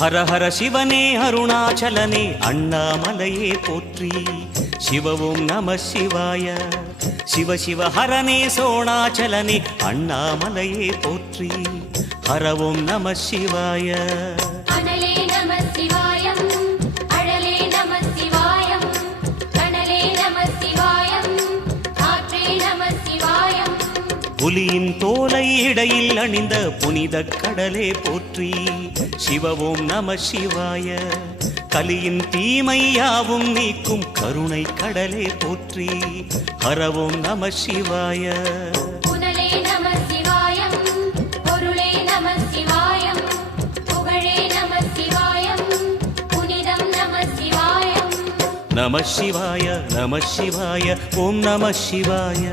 ஹர ஹர சிவனே அருணாச்சலனே அண்ணாமலையே போற்றி. சிவவும் நம சிவாய. சிவ சிவ ஹரனே சோணாச்சலனே அண்ணாமலையே போற்றி. ஹரவும் நம சிவாய. புலியின் தோலை இடையில் அணிந்த புனித கடலே போற்றி. சிவவும் நம சிவாய. கலியின் தீமையாவும் நீக்கும் கருணை கடலே போற்றி. ஹரவும் நம சிவாய. நம சிவாய நம சிவாய ஓம் நம சிவாய.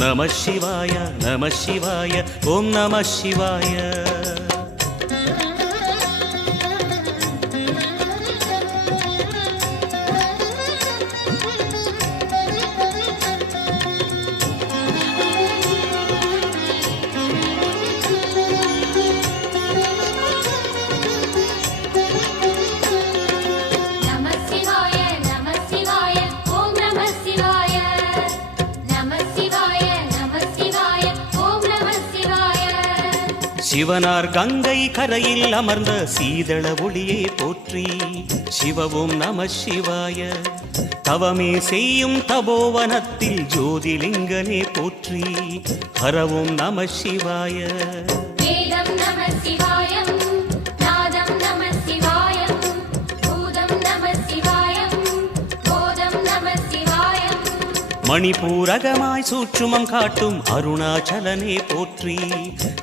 நம சிவாய நம சிவாய ஓம் நம சிவாய. சிவனார் கங்கை கரையில் அமர்ந்த சீதள ஒளியே போற்றி. சிவவும் நம சிவாய. தவமே செய்யும் தபோவனத்தில் ஜோதிலிங்கனே போற்றி. ஹரவும் நம சிவாய. மணிபூரகமாய் சூட்சுமம் காட்டும் அருணாச்சலனே போற்றி.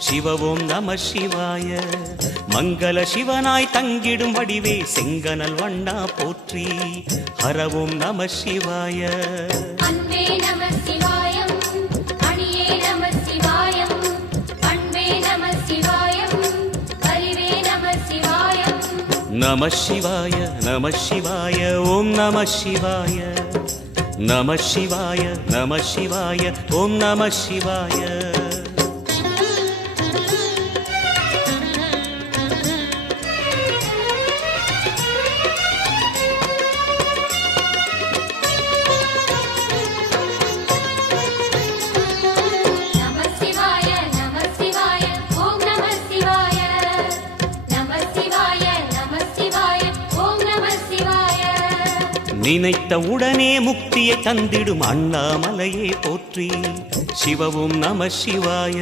சிவவும் நம சிவாய. மங்கள சிவனாய் தங்கிடும் வடிவே செங்கனல் வண்ணா போற்றி. ஹரவும் நம சிவாய. நம சிவாய நம சிவாய ஓம் நம சிவாய. நம சிவாய நம சிவாய ஓம் நம சிவாய. நினைத்த உடனே முக்தியை தந்திடும் அண்ணாமலையே போற்றி. சிவவும் நம சிவாய.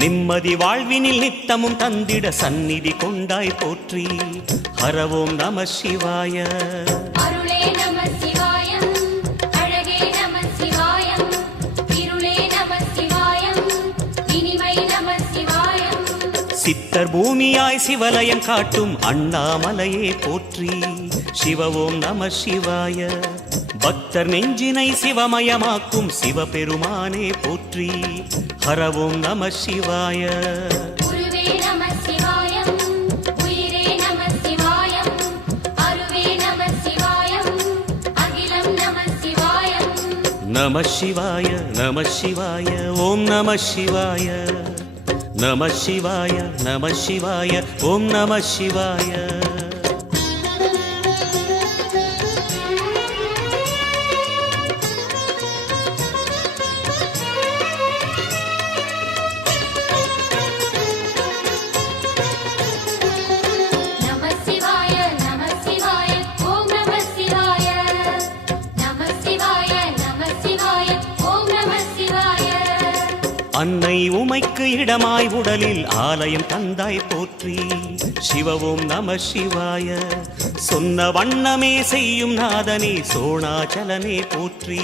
நிம்மதி வாழ்வினில் நித்தமும் தந்திட சந்நிதி கொண்டாய் போற்றி. ஹரவோம் நம சிவாய. சித்தர் பூமியாய் சிவலயம் காட்டும் அண்ணாமலையே போற்றி. சிவவோம் நம சிவாய. பக்தர் நெஞ்சினை சிவமயமாக்கும் சிவபெருமானே போற்றி. ஹரவோம் நம சிவாய. நம சிவாய நம சிவாய ஓம் நம சிவாய. நம சிவாய நம சிவாய ஓம் நம சிவாய. அன்னை உமைக்கு இடமாய் உடலில் ஆலயம் தந்தாய் போற்றி. சிவவோம் நம சிவாய. சொன்ன வண்ணமே செய்யும் நாதனே சோணாச்சலனே போற்றி.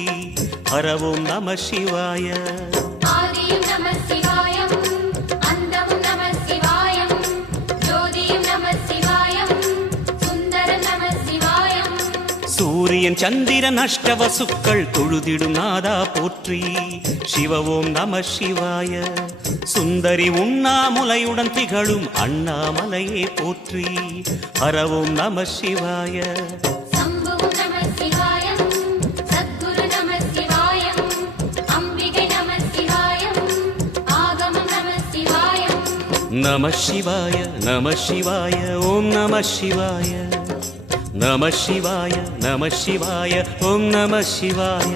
ஹரவோம் நம சிவாய. சூரியன் சந்திரன் அஷ்டவசுக்கள் தொழுதிடும் நாதா போற்றி. சிவவோம் நம சிவாய. சுந்தரி உண்ணாமுலையுடன் திகழும் அண்ணாமலையே போற்றி. ஹரவோம் நம சிவாய. நம சிவாய நம சிவாய ஓம் நம சிவாய நம சிவாய நம சிவாய ஓம் நம சிவாய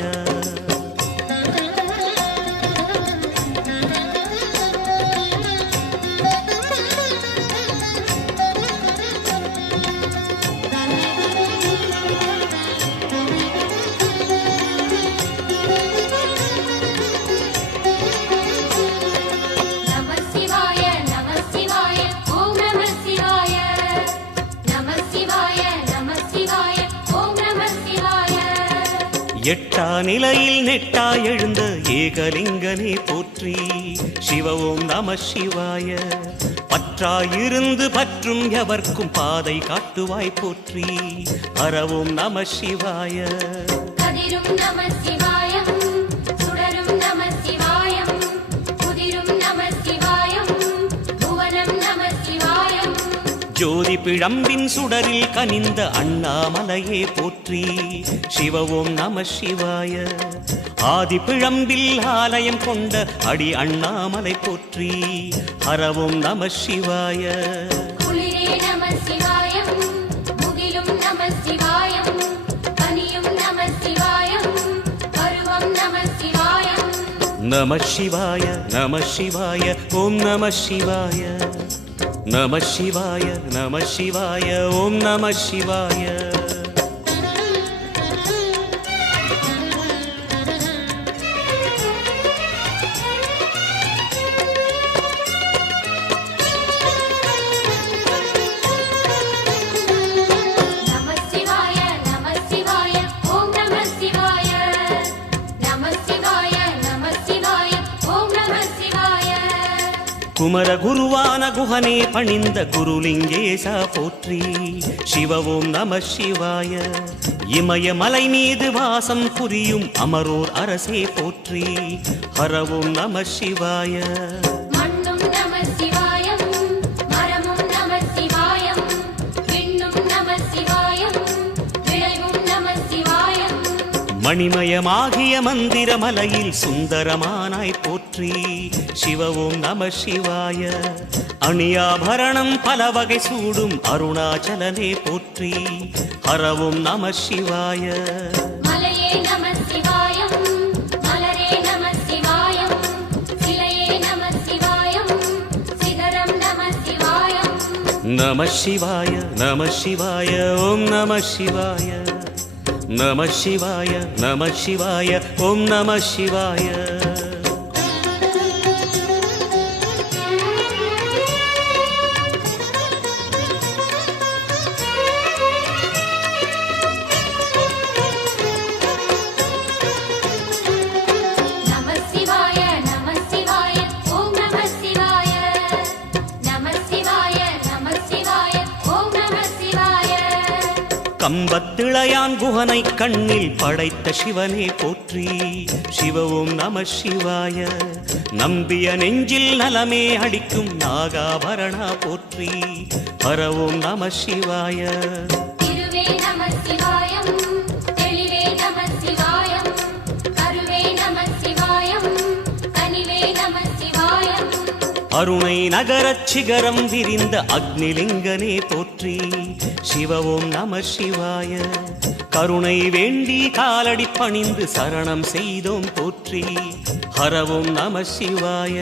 எட்டா நிலையில் நெட்டா எழுந்த ஏகலிங்கனே போற்றி சிவ ஓம் நம சிவாய பற்றாயிருந்து பற்றும் எவர்க்கும் பாதை காட்டுவாய் போற்றி ஹர ஓம் நம சிவாய கதிரும் நம சிவாயம் சுடரும் நம சிவாயம் புதிரும் நம சிவாயம் புவனம் நம சிவாயம் ஜோதி பிழம்பின் சுடரில் கனிந்த அண்ணாமலையே போற்றி சிவ ஓம் நம சிவாய ஆதி பிழம்பில் ஆலயம் கொண்ட அடி அண்ணாமலை போற்றி ஹர ஓம் நம சிவாய குளிரே நம சிவாயம் முகிலும் நம சிவாயம் பனியும் நம சிவாயம் பருவம் நம சிவாயம் நம சிவாய நம சிவாய ஓம் நம சிவாய நம சிவாய நம சிவாய ஓம் நம சிவாய குமர குருவான குஹனே பணிந்த குருலிங்கேசா போற்றி சிவ ஓம் நம சிவாய இமயமலை மீது வாசம் புரியும் அமரோர் அரசே போற்றி ஹர ஓம் நம சிவாய மண்ணும் நம சிவாயம் மரமும் நம சிவாயம் விண்ணும் நம சிவாயம் விளைவும் நம சிவாயம் மணிமயமாகிய மந்திரமலையில் சுந்தரமானாய் போற்றி சிவ ஓம் நம சிவாய அணியாபரணம் பல வகை சூடும் அருணாச்சலனே போற்றி ஹர ஓம் நம சிவாய மலையே நம சிவாயம் மலரே நம சிவாயம் சிலையே நம சிவாயம் சிகரம் நம சிவாயம் நம சிவாய நம சிவாய ஓம் நம சிவாய நம சிவாய நம சிவாய ஓம் நம சிவாய கம்பத்திளையான் குஹனை கண்ணில் படைத்த சிவனே போற்றி சிவ ஓம் நம சிவாய நம்பிய நெஞ்சில் நலமே அடிக்கும் நாகாபரணா போற்றி ஹர ஓம் நம சிவாய திருவே நம சிவாயம் தெளிவே நம சிவாயம் கருவே நம சிவாயம் கனிவே நம சிவாயம் அருணை நகரச் சிகரம் விரிந்த அக்னிலிங்கனே போற்றி சிவ ஓம் நம சிவாய கருணை வேண்டி காலடி பணிந்து சரணம் செய்தோம் போற்றி ஹர ஓம் நம சிவாய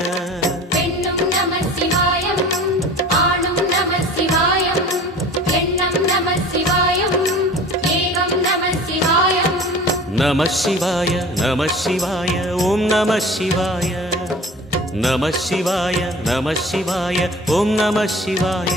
பெண்ணும் நம சிவாயம் ஆணும் நம சிவாயம் எண்ணம் நம சிவாயம் ஏகம் நம சிவாயம் நம சிவாய நம சிவாய ஓம் நம சிவாய நம சிவாய நம சிவாய ஓம் நம சிவாய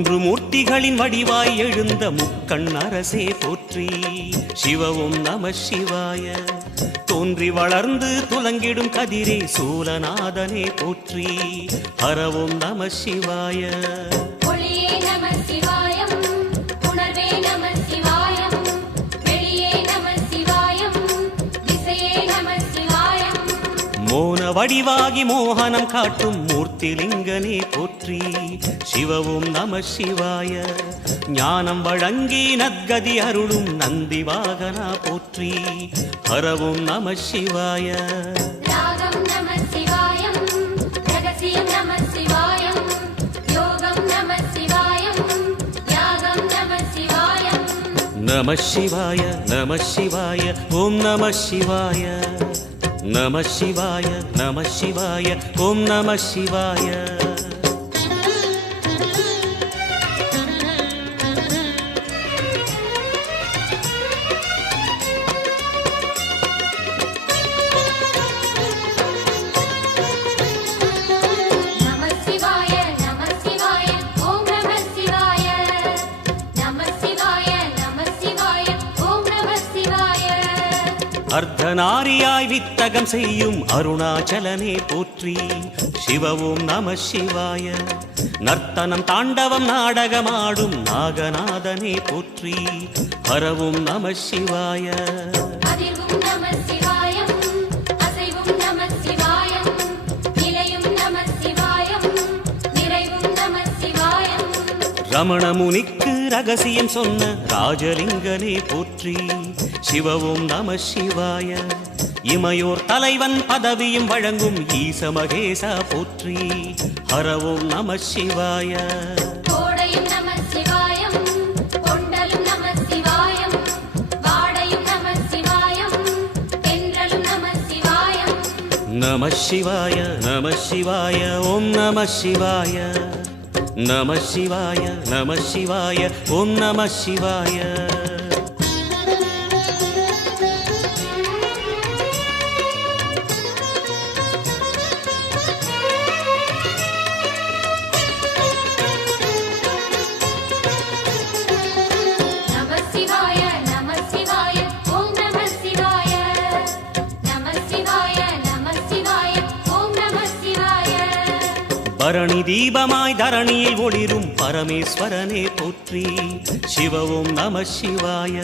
மூன்று மூர்த்திகளின் வடிவாய் எழுந்த முக்கண் அரசே போற்றி. சிவவும் நம சிவாய. தோன்றி வளர்ந்து துலங்கிடும் கதிரே சூலநாதனே போற்றி. ஹரவும் நம சிவாய. ஒளியே நம சிவாயம், உணர்வே நம சிவாயம், வெளியே நம சிவாயம், திசையே நம சிவாயம். மோன வடிவாகி மோகனம் காட்டும் மூர்த்திலிங்கனே போற்றி. சிவவும் நம சிவாய. ஞானம் வழங்கி நற்கதி அருளும் நந்தி வாகனா போற்றி. ஹரவும் நம சிவாய. ராகம் நம சிவாயம், ரகசியம் நம சிவாயம், யோகம் நம சிவாயம், யாகம் நம சிவாயம். நம சிவாய நம சிவாய ஓம் நம சிவாய. நம சிவாய நம சிவாய ஓம் நம சிவாய. நம சிவாய நம சிவாய ஓம் நம சிவாய. நம சிவாய நம சிவாய ஓம் நம சிவாய. அர்த்தநாரியாய் வித்தகம் செய்யும் அருணாச்சலனே போற்றி. சிவவும் நம சிவாய. நர்த்தனம் தாண்டவம் நாடகமாடும் நாகநாதனே போற்றி. ஹரவும் நம சிவாய. அதிர்வும் நம சிவாயம், அசைவும் நம சிவாயம், நிலையும் நம சிவாயம், நிறைவும் நம சிவாயம். ரமண முனிக்கு ரகசியம் சொன்ன ராஜலிங்கனே போற்றி. சிவவும் நம சிவாய. இமையோர் தலைவன் பதவியும் வழங்கும் ஈச மகேசா போற்றி. ஹரவும் நம சிவாய. கோடையும் நம சிவாயம், கொண்டலும் நம சிவாயம், வாடையும் நம சிவாயம், தென்றலும் நம சிவாயம். நம சிவாய நம சிவாய ஓம் நம சிவாய. நம சிவாய நம சிவாய ஓம் நம சிவாய. நம சிவாய நம சிவாய ஓம் நம சிவாய. நம சிவாய நம சிவாய ஓம் நம சிவாய. பரணி தீபமாய் தரணியில் ஒளிரும் பரமேஸ்வரனே போற்றி. சிவவும் நம சிவாய.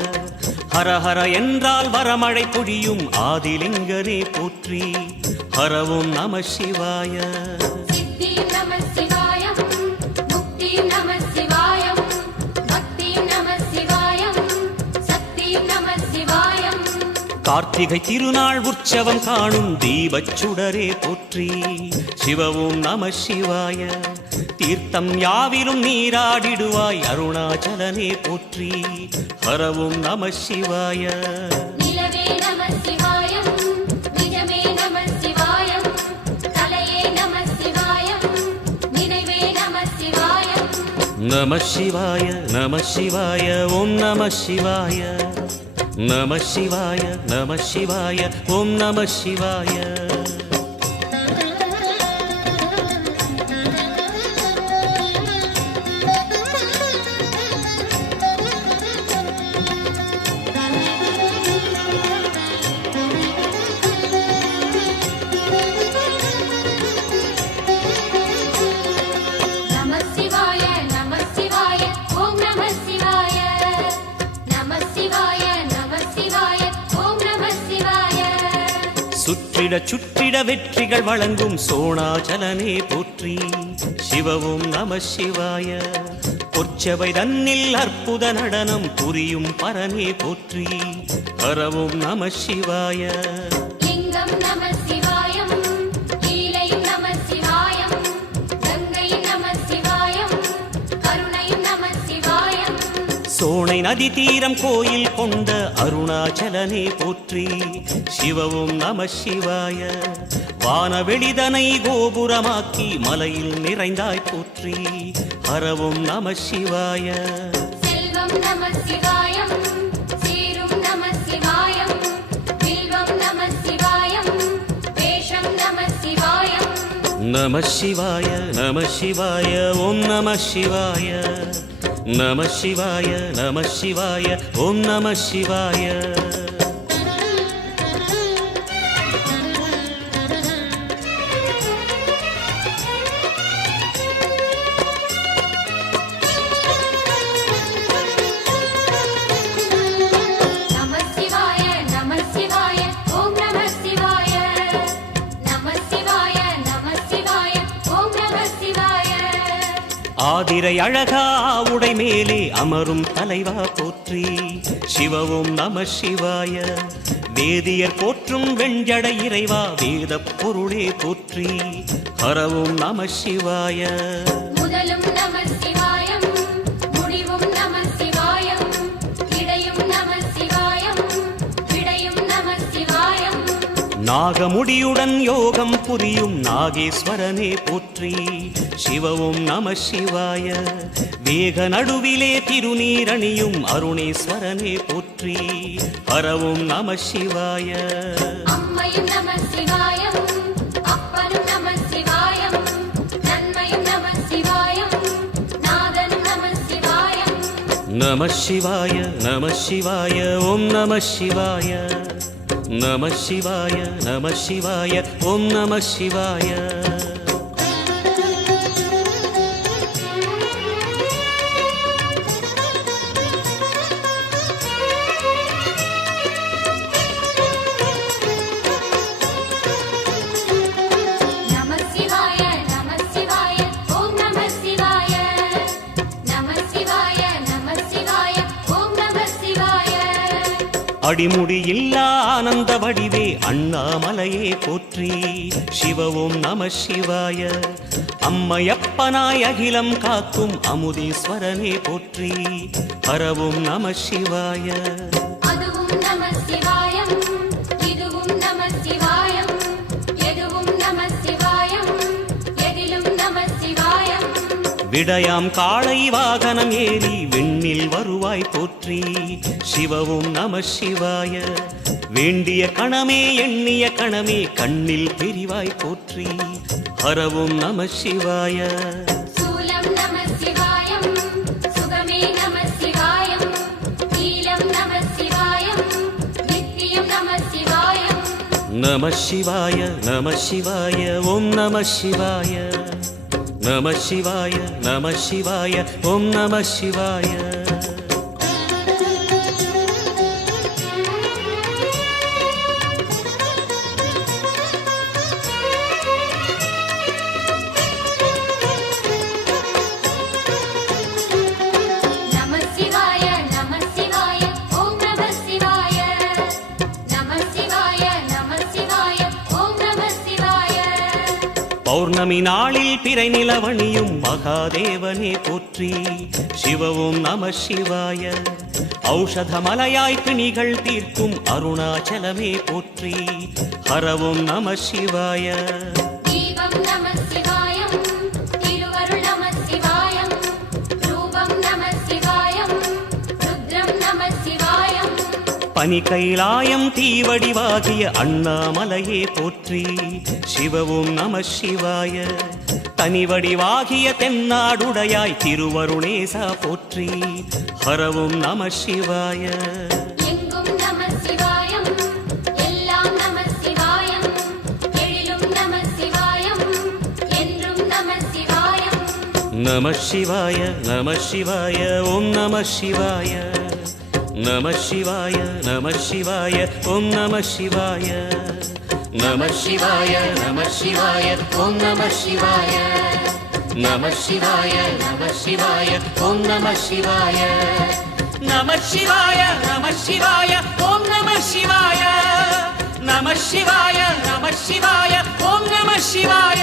ஹர ஹர என்றால் வரமழை பொழியும் ஆதிலிங்கனே போற்றி. ஹரவும் நம சிவாய. சித்தியும் நம சிவாயம், முக்தியும் நம சிவாயம், பக்தியும் நம சிவாயம், சக்தியும் நம சிவாயம். கார்த்திகை திருநாள் உற்சவம் காணும் தீபச்சுடரே போற்றி. சிவவும் நம சிவாய. தீர்த்தம் யாவிலும் நீராடிடுவாய் அருணாச்சலனே போற்றி. ஹரவும் நம சிவாய. நிலவே நம சிவாயம், நிஜமே நம சிவாயம், கலையே நம சிவாயம், நினைவே நம சிவாயம். நம சிவாய நம சிவாய ஓம் நம சிவாய. நம சிவாய நம சிவாய ஓம் நம சிவாய. நம சிவாய நம சிவாய ஓம் நம சிவாய. நம சிவாய நம சிவாய ஓம் நம சிவாய. சுற்றிட சுற்றிட வெற்றிகள் வழங்கும் சோணாச்சலனே போற்றி. சிவவும் நம சிவாய. பொற்சபை தன்னில் அற்புத நடனம் புரியும் பரனே போற்றி. ஹரவும் நம சிவாய. லிங்கம் நம சிவாயம், லீலையும் நம சிவாயம், கங்கையும் நம சிவாயம், கருணையும் நம சிவாயம். சோனை நதி தீரம் கோயில் கொண்ட அருணாச்சலனே போற்றி. சிவவும் நம சிவாய. வானவெளிதனை கோபுரமாக்கி மலையில் நிறைந்தாய் போற்றி. ஹரவும் நம சிவாய. செல்வம் நம சிவாயம், சீரும் நம சிவாயம், வில்வம் நம சிவாயம், வேஷம் நம சிவாயம். நம சிவாய நம சிவாய ஓம் நம சிவாய நம சிவாய நம சிவாய ஓம் நம சிவாய ஆதிரை அழகா உடை மேலே அமரும் தலைவா போற்றி சிவவும் நம சிவாய வேதியர் போற்றும் வெண்ஜடை இறைவா வேத பொருளே போற்றி ஹரவும் நம சிவாய முதலும் நம சிவாயம் முடிவும் நம சிவாயம் இடையும் நம சிவாயம் விடையும் நம சிவாயம் நாகமுடியுடன் யோகம் புரியும் நாகேஸ்வரனே போற்றி சிவவும் நம சிவாய வேக நடுவிலே திருநீரணியும் அருணேஸ்வரனே போற்றி ஹரவும் நம சிவாய அம்மையும் நம சிவாயம் அப்பனும் நம சிவாயம் நன்மையும் நம சிவாயம் நாதனும் நம சிவாயம் நம சிவாய நம சிவாய ஓம் நம சிவாய நம சிவாய நம சிவாய ஓம் நம சிவாய அடிமுடி இல்லா ஆனந்த வடிவே அண்ணாமலையே போற்றி சிவவும் நம சிவாய அம்மையப்பனாய் அகிலம் காக்கும் அமுதீஸ்வரனே போற்றி ஹரவும் நம சிவாய அதுவும் நம சிவாயம் இதுவும் நம சிவாயம் எதுவும் நம சிவாயம் எதிலும் நம சிவாயம் விடயாம் காளை வாகனம் ஏறி விண்ணில் வருவாய் போற்றி சிவவும் நம சிவாய வேண்டிய கணமே எண்ணிய கணமே கண்ணில் தெரிவாய் போற்றி ஹரவும் நம சிவாய சூலம் நம சிவாயம் சுகமே நம சிவாயம் நீலம் நம சிவாயம் நித்தியம் நம சிவாயம் நம சிவாய நம சிவாய ஓம் நம சிவாய நம சிவாய நம சிவாய ஓம் நம சிவாய பௌர்ணமி நாளில் பிறை நிலவணியும் மகாதேவனே போற்றி சிவவும் நம சிவாய ஔஷதமலையாய் பிணிகள் தீர்க்கும் அருணாச்சலமே போற்றி ஹரவும் நம சிவாய தீபம் நம சிவாயம் திருவருள் நம சிவாயம் ரூபம் நம சிவாயம் ருத்ரம் நம சிவாயம் பனி கைலாயம் தீவடிவாகிய அண்ணாமலையே போற்றி சிவவும் நம சிவாய தனிவடிவாகிய தென்னாடுடையாய் திருவருணேசா போற்றி ஹரவும் நம சிவாய எங்கும் நம சிவாயம் எல்லாம் நம சிவாயம் எழிலும் நம சிவாயம் என்றும் நம சிவாயம் நம சிவாய நம சிவாய ஓம் நம சிவாய நம சிவாய நம சிவாய ஓம் நம சிவாய நம சிவாய நம சிவாய ஓம் நம சிவாய நம சிவாய நம சிவாய ஓம் நம சிவாய நம சிவாய நம சிவாய ஓம் நம சிவாய நம சிவாய நம சிவாய ஓம் நம சிவாய